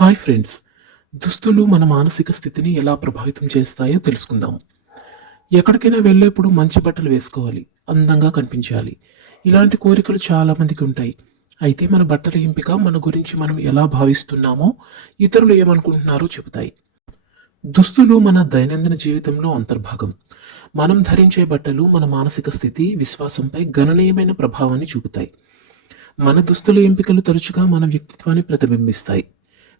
Hi friends. దుస్తులు మన మానసిక స్థితిని ఎలా ప్రభావితం చేస్తాయో తెలుసుకుందాం. ఎక్కడికైనా వెళ్ళేప్పుడు మంచి బట్టలు వేసుకోవాలి. అందంగా కనిపించాలి. ఇలాంటి కోరికలు చాలామందికి ఉంటాయి. అయితే మన బట్టల ఎంపిక మన గురించి మనం ఎలా భావిస్తున్నామో ఇతరులు ఏమనుకుంటున్నారో చెబుతాయి. దుస్తులు మన దైనందిన జీవితంలో అంతర్భాగం. మనం ధరించే బట్టలు మన మానసిక స్థితి విశ్వాసంపై గణనీయమైన ప్రభావాన్ని చూపుతాయి. మన దుస్తుల ఎంపికలు తరచుగా మన వ్యక్తిత్వాన్ని ప్రతిబింబిస్తాయి.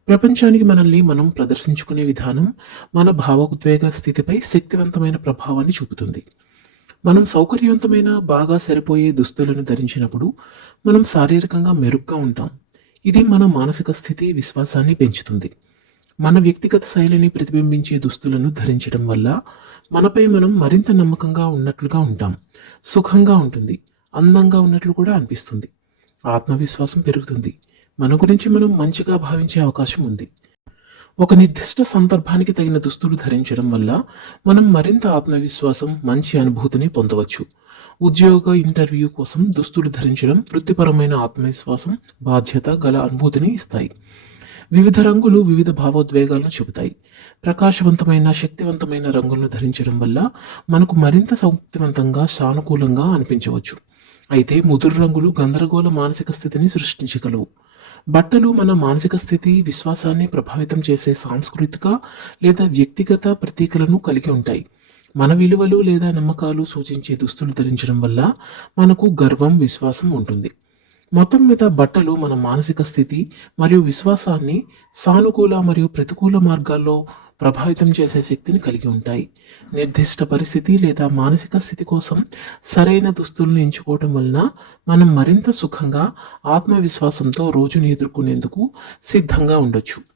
ప్రపంచానికి మనల్ని మనం ప్రదర్శించుకునే విధానం మన భావోద్వేగ స్థితిపై శక్తివంతమైన ప్రభావాన్ని చూపుతుంది. మనం సౌకర్యవంతమైన బాగా సరిపోయే దుస్తులను ధరించినప్పుడు మనం శారీరకంగా మెరుగ్గా ఉంటాం. ఇది మన మానసిక స్థితి విశ్వాసాన్ని పెంచుతుంది. మన వ్యక్తిగత శైలిని ప్రతిబింబించే దుస్తులను ధరించడం వల్ల మనపై మనం మరింత నమ్మకంగా ఉన్నట్లుగా ఉంటాం. సుఖంగా ఉంటుంది. అందంగా ఉన్నట్లు కూడా అనిపిస్తుంది. ఆత్మవిశ్వాసం పెరుగుతుంది. మన గురించి మనం మంచిగా భావించే అవకాశం ఉంది. ఒక నిర్దిష్ట సందర్భానికి తగిన దుస్తులు ధరించడం వల్ల మనం మరింత ఆత్మవిశ్వాసం మంచి అనుభూతిని పొందవచ్చు. ఉద్యోగ ఇంటర్వ్యూ కోసం దుస్తులు ధరించడం వృత్తిపరమైన ఆత్మవిశ్వాసం బాధ్యత గల అనుభూతిని ఇస్తాయి. వివిధ రంగులు వివిధ భావోద్వేగాలను చెబుతాయి. ప్రకాశవంతమైన శక్తివంతమైన రంగులను ధరించడం వల్ల మనకు మరింత శక్తివంతంగా సానుకూలంగా అనిపించవచ్చు. అయితే ముదురు రంగులు గందరగోళ మానసిక స్థితిని సృష్టించగలవు. బట్టలు మన మానసిక స్థితి విశ్వాసాన్ని ప్రభావితం చేసే సాంస్కృతిక లేదా వ్యక్తిగత ప్రతీకలను కలిగి ఉంటాయి. మన విలువలు లేదా నమ్మకాలు సూచించే దుస్తులు ధరించడం వల్ల మనకు గర్వం విశ్వాసం ఉంటుంది. మొత్తం మీద బట్టలు మన మానసిక స్థితి మరియు విశ్వాసాన్ని సానుకూల మరియు ప్రతికూల మార్గాల్లో ప్రభావితం చేసే శక్తిని కలిగి ఉంటాయి. నిర్దిష్ట పరిస్థితి లేదా మానసిక స్థితి కోసం సరైన దుస్తులను ఎంచుకోవటం వలన మనం మరింత సుఖంగా ఆత్మవిశ్వాసంతో రోజుని ఎదుర్కొనేందుకు సిద్ధంగా ఉండొచ్చు.